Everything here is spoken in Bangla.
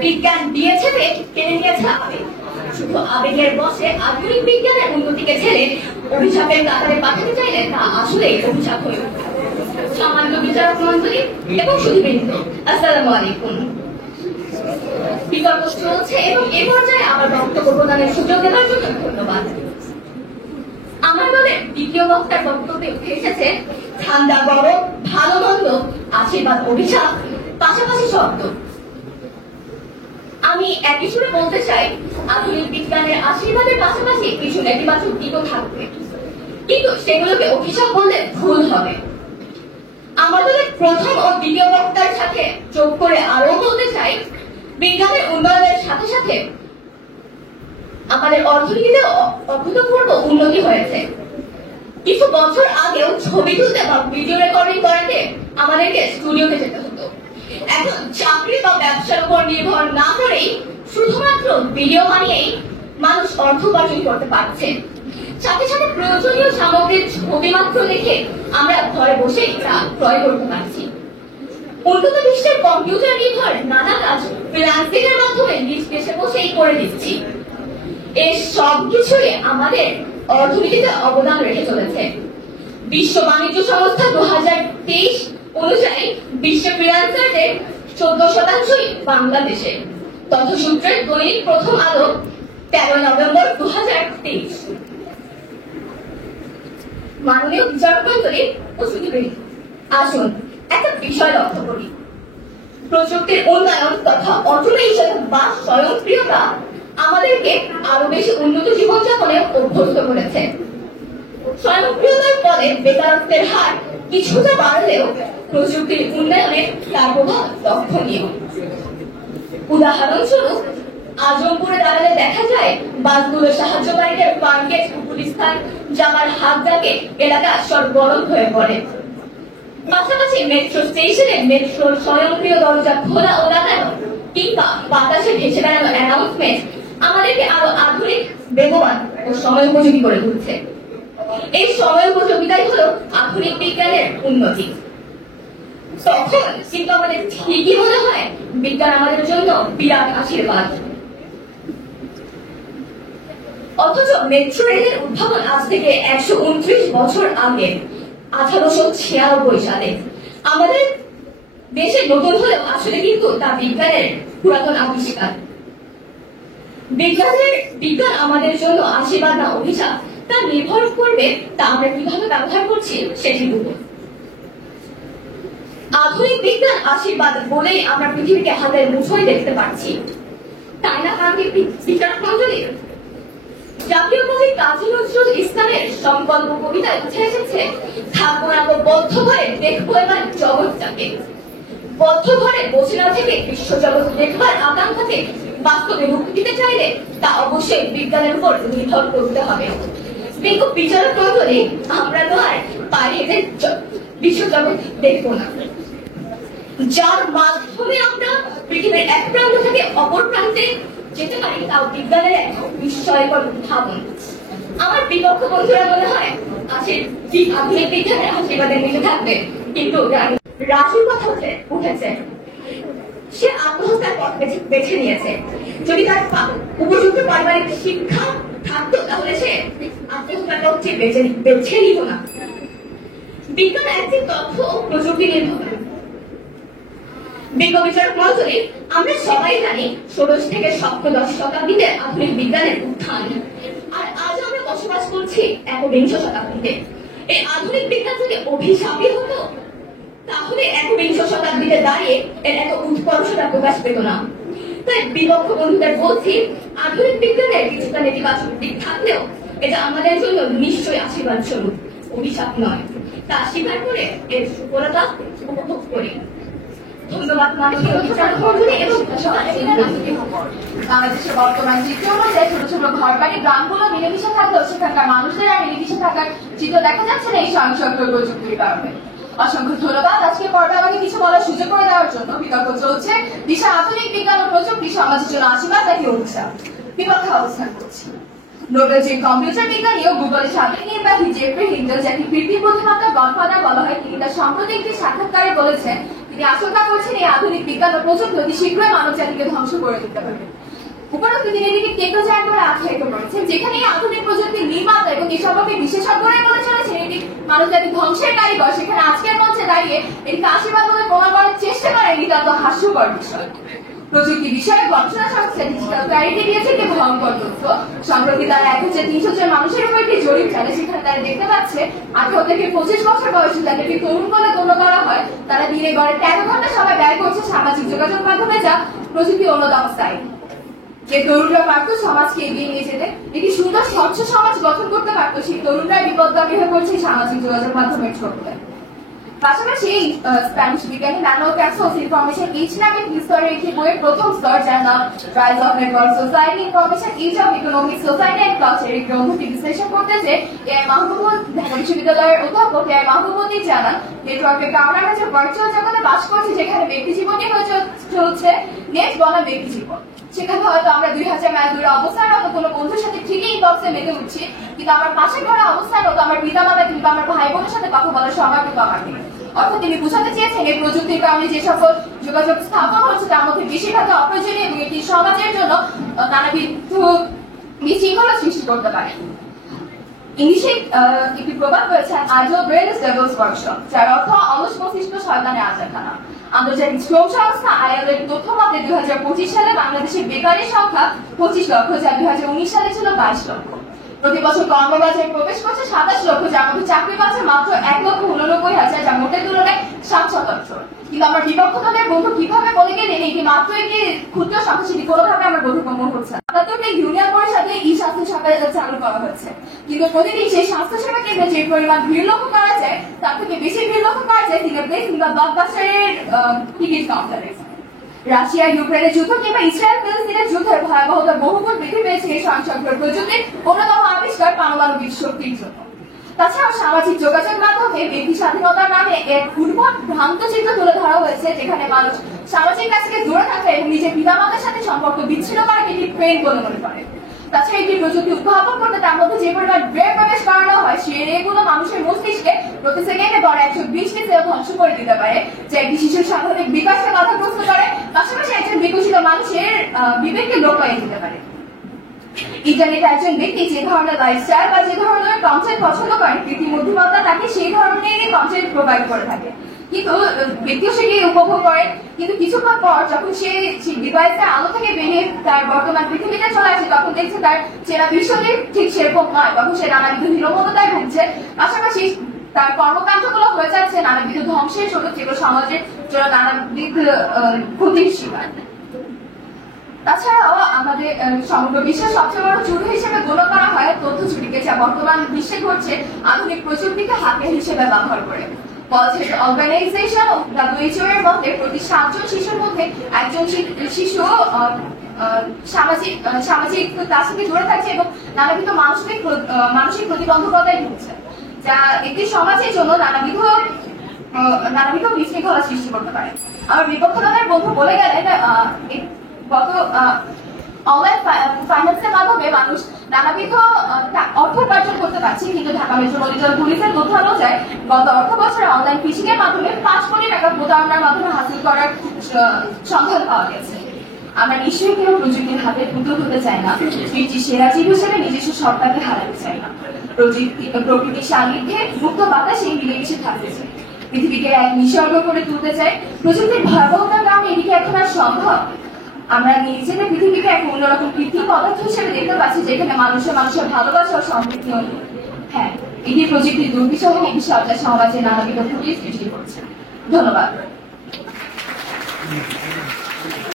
বিজ্ঞান দিয়েছে বেগ, কেড়ে নিয়েছে আবেগ। শুধু আবেগের বসে আধুনিক বিজ্ঞানের উন্নতিকে ছেড়ে অভিশাপের কাতারে পাঠাতে চাইলে তা আসলেই অভিশাপ হয়ে ওঠে। সামান্য বিচারক মন্ডলী এবং সুধীবৃন্দ, আসসালামু আলাইকুম। বিতর্ক চলছে এবং এ পর্যায়ে আমার বক্তব্য প্রদানের সুযোগ দেওয়ার জন্য ধন্যবাদ। আমার দলের দ্বিতীয় বক্তার বক্তব্যে উঠে এসেছে ঠান্ডা গরম, ভালো মন্দ, আশীর্বাদ অভিশাপ, পাশাপাশি শব্দ। আমি একই সুরে বলতে চাই, আধুনিক বিজ্ঞানের আশীর্বাদের পাশাপাশি কিছু নেতিবাচক দিকও থাকবে, কিন্তু সেগুলোকে অভিশাপ বললে ভুল হবে। আমাদের প্রথম ও দ্বিতীয় বক্তার সাথে যোগ করে আরো বলতে চাই, বিজ্ঞানের উন্নয়নের সাথে সাথে আমাদের অর্থনীতিতে অভূতপূর্ব উন্নতি হয়েছে। কিছু বছর আগেও ছবি তুলতে বা ভিডিও রেকর্ডিং করাতে আমাদেরকে স্টুডিওতে যেতে হতো। এখন চাকরি বা ব্যবসার উপর নির্ভর না করেই শুধুমাত্র ভিডিও বানিয়েই মানুষ অর্থ উপার্জন করতে পারছে। সাথে সাথে প্রয়োজনীয় সামগ্রীর ছবি মাত্র দেখে আমরা ঘরে বসেই তা ক্রয় করতে পারছি। উন্নত বিশ্বের কম্পিউটার নির্ভর নানা কাজ ফ্রিল্যান্সিং এর মাধ্যমে নিজ দেশে বসেই করে দিচ্ছি। এই সবকিছুই আমাদের অর্থনীতিতে অবদান রেখে চলেছে। বিশ্ব বাণিজ্য সংস্থা 2023 অনুযায়ী বিশ্বের ফ্রিল্যান্সারদের 14% বাংলাদেশে। তথ্যসূত্রের দৈনিক প্রথম আলো 13 নভেম্বর 2023। মাননীয় বিচারক মন্ডলী ও সুধীবৃন্দ, আসুন একটা বিষয় লক্ষ্য করি। প্রযুক্তির উন্নয়ন তথা অটোমেশন বা স্বয়ংক্রিয়তা আমাদেরকে আরো বেশি উন্নত জীবনযাপনে অভ্যস্ত করেছে। স্বয়ংক্রিয়তার ফলে বেকারত্বের হার কিছুটা বাড়লেও প্রযুক্তির উন্নয়নে তার প্রভাব লক্ষণীয়। উদাহরণস্বরূপ আজমপুরে দাঁড়ালে দেখা যায় বাসগুলো সাহায্যকারীদের ফার্মগেট গুলিস্তান যাওয়ার হাত ডাকে এলাকা সরগরম হয়ে পড়ে। পাশাপাশি মেট্রো স্টেশনে মেট্রোর স্বয়ংক্রিয় দরজা খোলা ও লাগানো কিংবা বাতাসে ভেসে বেড়ানো অ্যানাউন্সমেন্ট আমাদেরকে আরো আধুনিক, বেগবান ও সময়োপযোগী করে তুলছে। এই সময়োপযোগিতাই হলো আধুনিক বিজ্ঞানের উন্নতি। তখন কিন্তু আমাদের ঠিকই মনে হয় বিজ্ঞান আমাদের জন্য বিরাট আশীর্বাদ। অথচ মেট্রো রেলের উদ্ভাবন আজ থেকে 129 বছর আগে 1896 সালে আমাদের দেশে নতুন হলেও আসলে কিন্তু তা বিজ্ঞানের পুরাতন আবিষ্কার। বিজ্ঞান আমাদের জন্য আশীর্বাদ না অভিশাপ তা নির্ভর করবে তা আমরা কিভাবে ব্যবহার করছি সেটির উপর। আধুনিক বিজ্ঞান আশীর্বাদ বলেই আমরা পৃথিবীকে হাতের মুঠোয় দেখতে পাচ্ছি, তাই না? বিচারক মন্ডলী, জাতীয় কবি কাজী নজরুল ইসলামের সংকল্প কবিতায় উঠে এসেছে, থাকবো না তো বদ্ধ ঘরে, দেখবো এবার জগৎটাকে। বদ্ধ ঘরে বসে না থেকে বিশ্বজগৎ দেখবার আকাঙ্ক্ষাতে বাস্তবে রূপ দিতে চাইলে তা অবশ্যই বিজ্ঞানের উপর নির্ভর করতে হবে। কিন্তু বিচারক মন্ডলী, আমরা তো আর পারিয়ে বিশ্বজগৎ দেখবো না, যার মাধ্যমে আমরা পৃথিবীর এক প্রান্ত থেকে অপর প্রান্তে যেতে পারি, তাও বিজ্ঞানের এক বিস্ময়কর উদ্ভাবন। আমার বিপক্ষ বন্ধুরা মনে হয় আধুনিক বিজ্ঞানের আশীর্বাদের নিচে থাকবে, কিন্তু রাজুর কথা উঠেছে, সে আত্মহত্যার পথ বেছে নিয়েছে। যদি তার উপযুক্ত পারিবারিক শিক্ষা থাকতো তাহলে সে আত্মহত্যার পথটি বেছে নিত না। বিজ্ঞান একটি তথ্য ও প্রযুক্তি নির্ভর। বিজ্ঞ বিচারক মন্ডলী, আমরা সবাই জানি 16 থেকে 17 শতাব্দীতে আধুনিক বিজ্ঞানের উত্থান, আর আজ আমরা বসবাস করছি 21 শতাব্দীতে। এই আধুনিক বিজ্ঞান যদি অভিশাপই হতো তাহলে 21 শতাব্দীতে দাঁড়িয়ে এর এত উৎকর্ষতা প্রকাশ পেত না। তাই বিপক্ষ বন্ধুদের বলছি, আধুনিক বিজ্ঞানের কিছুটা নেতিবাচক দিক থাকলেও এটা আমাদের জন্য নিশ্চয়ই আশীর্বাদ স্বরূপ, অভিশাপ নয়। তা স্বীকার করে এর সফলতা উপভোগ করি। ধন্যবাদ মাননীয় বিচারক মন্ডলী এবং বাংলাদেশের বর্তমান চিত্র অনুযায়ী ছোট ছোট ঘর বাড়ি গ্রামগুলো মিলেমিশে থাকলেও সেখানকার মানুষদের আর মিলেমিশে থাকার চিত্র দেখা যাচ্ছে না এই স্বয়ংক্রিয় প্রযুক্তির কারণে। অসংখ্য ধন্যবাদ আজকে পর্বে আমাকে কিছু বলার সুযোগ করে দেওয়ার জন্য। বিতর্ক চলছে, দিশা আধুনিক বিজ্ঞান ও প্রযুক্তি সমাজের জন্য আশীর্বাদ নাকি অভিশাপ, বিপক্ষে অবস্থান করছি। নোবেলজয়ী কম্পিউটার বিজ্ঞানী ও গুগলের সাবেক নির্বাহী জেফ্রি হিন্ডেল, যাকে কৃত্রিম বুদ্ধিমত্তার গডফাদার বলা হয়, তিনি তার সম্প্রতি একটি সাক্ষাৎকারে বলেছেন তিনি আশঙ্কা করছেন এই আধুনিক বিজ্ঞান ও প্রযুক্তি অতি শীঘ্রই মানব জাতিকে ধ্বংস করে দিতে পারবে। উপরন্তু তিনি এটিকে টেকনোজাইট বলে আখ্যায়িত করেছেন, যেখানে এই আধুনিক প্রযুক্তির নির্মাতা এবং এই সম্পর্কে বিশেষজ্ঞরাই বলে চলেছেন এটি মানব জাতির ধ্বংসের কারিগর, সেখানে আজকের মঞ্চে দাঁড়িয়ে এটিকে আশীর্বাদ বলে প্রমাণ করার চেষ্টা করেন, এটা তো হাস্যকর বিষয়। প্রযুক্তি বিষয়ে গবেষণা সংস্থা ডিজিটাল ক্ল্যারিটি দিয়েছে একটি ভয়ঙ্কর তথ্য। সম্প্রতি তারা 1300 জন মানুষের উপর একটি জরিপ চালে, সেখানে তারা দেখতে পাচ্ছে 18 থেকে 25 বছর বয়সী যাদেরকে তরুণ বলে গণ্য করা হয়, তারা দিনে গড়ে 13 ঘন্টা সময় ব্যয় করছে সামাজিক যোগাযোগ মাধ্যমে, যা প্রযুক্তি অন্যতম সাইট। যে তরুণরা পারত সমাজকে এগিয়ে নিয়ে যেতে, একটি সুন্দর স্বচ্ছ সমাজ গঠন করতে পারত, সেই তরুণরা বিপদগামী হয়ে পড়ছে সামাজিক যোগাযোগ মাধ্যমের ছোটে। পাশাপাশি স্প্যানিশ বিজ্ঞানী নানো ক্যাসোস ইনফরমেশন এইচ নামে স্তরের একটি বইয়ের প্রথম স্তর, যার নাম rise of network society, information age of economic society and culture, এই গ্রন্থটি বিশ্লেষণ করতেছে এআই মাহবুবুল ঢাকা বিশ্ববিদ্যালয়ের অধ্যাপক এআই মাহবুবুদ্দিন জানান, নেটওয়ার্কের কারণে আমরা যে ভার্চুয়াল জগতে বাস করছি, যেখানে ব্যক্তি জীবনই হয়ে চলছে নেট বনাম ব্যক্তি জীবন। সেখানে হয়তো আমরা 2000 মাইল দূরে অবস্থানরত কোনো বন্ধুর সাথে ঠিকই ইনবক্সে মেতে উঠছি, কিন্তু আমার পাশে ঘরে অবস্থানরত আমার পিতা মাতা কিংবা আমার ভাই বোনের সাথে কথা বলার সময়টুকু আমার নেই। অর্থাৎ তিনি বোঝাতে চেয়েছেন এই প্রযুক্তির কারণে যে সকল যোগাযোগ স্থাপন হচ্ছে তার মধ্যে বেশিরভাগ অপ্রয়োজনীয় এবং এটি সমাজের জন্য নানাবিধ বিশৃঙ্খলা সৃষ্টি করতে পারে। ইংলিশে একটি প্রবাদ রয়েছে, idol brain is Devil's workshop, যার অর্থ অলস মস্তিষ্ক শয়তানের আচারখানা। আন্তর্জাতিক শ্রম সংস্থা আইএলও এর তথ্য মতে 2025 সালে বাংলাদেশের বেকারের সংখ্যা 25 লক্ষ, যা 2019 সালে ছিল 22 লক্ষ। প্রতি বছর কর্মবাজারে প্রবেশ করছে 27 লক্ষ, যার মধ্যে চাকরি পাচ্ছে মাত্র 1,89,000, যা মোটের তুলনায় 7%। কিন্তু আমার বিপক্ষ দলের বন্ধু কিভাবে বলে গেলেন এটি মাত্র একটি ক্ষুদ্র সংখ্যা, সেটি কোনোভাবে আমার বোধগম্য হচ্ছে না। তাদের ইউনিয়ন পরিষদে ই স্বাস্থ্য সেবা চালু করা হচ্ছে, কিন্তু প্রতিদিন সেই স্বাস্থ্য সেবা কেন্দ্রে যে পরিমাণ ভিড় লক্ষ্য করা যায় তার থেকে বেশি ভিড় লক্ষ্য করা যায় সিনেপ্লেক্স কিংবা ব্লকবাস্টারের টিকিট কাউন্টারে। রাশিয়া ইউক্রেনের যুদ্ধ কিংবা ইসরায়েল ফিলিস্তিনের যুদ্ধের ভয়াবহতা বহুগুণ বৃদ্ধি পেয়েছে এই স্বয়ংসক্রিয় প্রযুক্তির অন্যতম আবিষ্কার পারমাণবিক শক্তির জন্য। তাছাড়াও সামাজিক যোগাযোগ মাধ্যমে ব্যক্তি স্বাধীনতার নামে এক উদ্ভট ভ্রান্ত চিত্র তুলে ধরা হয়েছে, যেখানে মানুষ সামাজিক কাছ থেকে দূরে থাকে এবং নিজের পিতামাতার সাথে সম্পর্ক বিচ্ছিন্ন করে এটি ট্রেন্ড বলে মনে করে। তাছাড়া একটি প্রযুক্তি উদ্ভাবন করতে তার মধ্যে যে পরিমাণ রে প্রবেশ করানো হয়, সেই রেগুলো মানুষের মস্তিষ্কে প্রতি সেকেন্ডে গড়ে 120টি সেল ধ্বংস করে দিতে পারে, যা একটি শিশুর স্বাভাবিক বিকাশে বাধাগ্রস্ত করে, পাশাপাশি একজন বিকশিত মানুষের বিবেককে লোপ পাইয়ে দিতে পারে। ইন্টারনেট একজন ব্যক্তি যে ধরনের লাইফস্টাইল বা যে ধরনের কন্টেন্ট পছন্দ করেন, কৃত্রিম বুদ্ধিমত্তা তাকে সেই ধরনেরই কন্টেন্ট প্রোভাইড করে থাকে, কিন্তু ব্যক্তিও সেটি উপভোগ করে। কিন্তু কিছুক্ষণ পর যখন সে ডিভাইসের আলো থেকে বেরিয়ে তার বর্তমান পৃথিবীতে চলে আসে, তখন দেখছে তার চেনা বিশ্বটি ঠিক সেরকম নয়, তখন সে নানাবিধ হীনমন্যতায় ভুগছে, পাশাপাশি তার কর্মকাণ্ডগুলো হয়ে যাচ্ছে নানাবিধ ধ্বংসের ছোট, যেগুলো সমাজের জন্য নানাবিধ ক্ষতির শিকার। তাছাড়াও আমাদের সমগ্র বিশ্বের সবচেয়ে বড় চুরি হিসেবে গণ্য করা হয় তথ্য চুরিকে, যা বর্তমান বিশ্বে ঘটছে আধুনিক প্রযুক্তিকে হাতিয়ার হিসেবে ব্যবহার করে। ওয়ার্ল্ড হেলথ অর্গানাইজেশন WHO এর মতে প্রতি 7 জন শিশুর মধ্যে একজন শিশু সামাজিক তার সাথে জুড়ে থাকছে এবং নানাবিধ মানসিক প্রতিবন্ধকতায় ভুগছে, যা একটি সমাজের জন্য নানাবিধ বিশৃঙ্খলা সৃষ্টি করতে পারে। আমার বিপক্ষ দলের বন্ধু বলে গেলেন গত অনলাইন ফাইন্যান্সের মাধ্যমে মানুষ নানাবিধ অর্থ উপার্জন করতে পারছে, কিন্তু ঢাকা মেট্রোপলিটন পুলিশের তথ্য অনুযায়ী গত অর্থ বছরে অনলাইন ফিশিং এর মাধ্যমে 5 কোটি টাকা প্রতারণার মাধ্যমে হাসিল করার সন্ধান পাওয়া গেছে। আমরা নিশ্চয়ই কেউ প্রযুক্তির হাতে পুতুল হতে চাই না, সৃষ্টির সেরা জীব হিসেবে নিজস্ব সত্তাকে হারাতে চাই না। প্রকৃতির সান্নিধ্যে মুক্ত বাতাসে মিলেমিশে থাকতে চাই, পৃথিবীকে এক নিসর্গ করে তুলতে চাই। প্রযুক্তির ভয়াবহতার কারণে এদিকে এখন আর সম্ভব। আমরা নিজেদের পৃথিবীকে এক অন্যরকম কৃত্রিম পদার্থ হিসেবে দেখতে পাচ্ছি, যেখানে মানুষের ভালোবাসা ও সমৃদ্ধি অনুভব। হ্যাঁ, এটি প্রযুক্তির দুর্বিষহ অভিশাপ যা সমাজে নানাবিধ ক্ষতির সৃষ্টি করছে। ধন্যবাদ।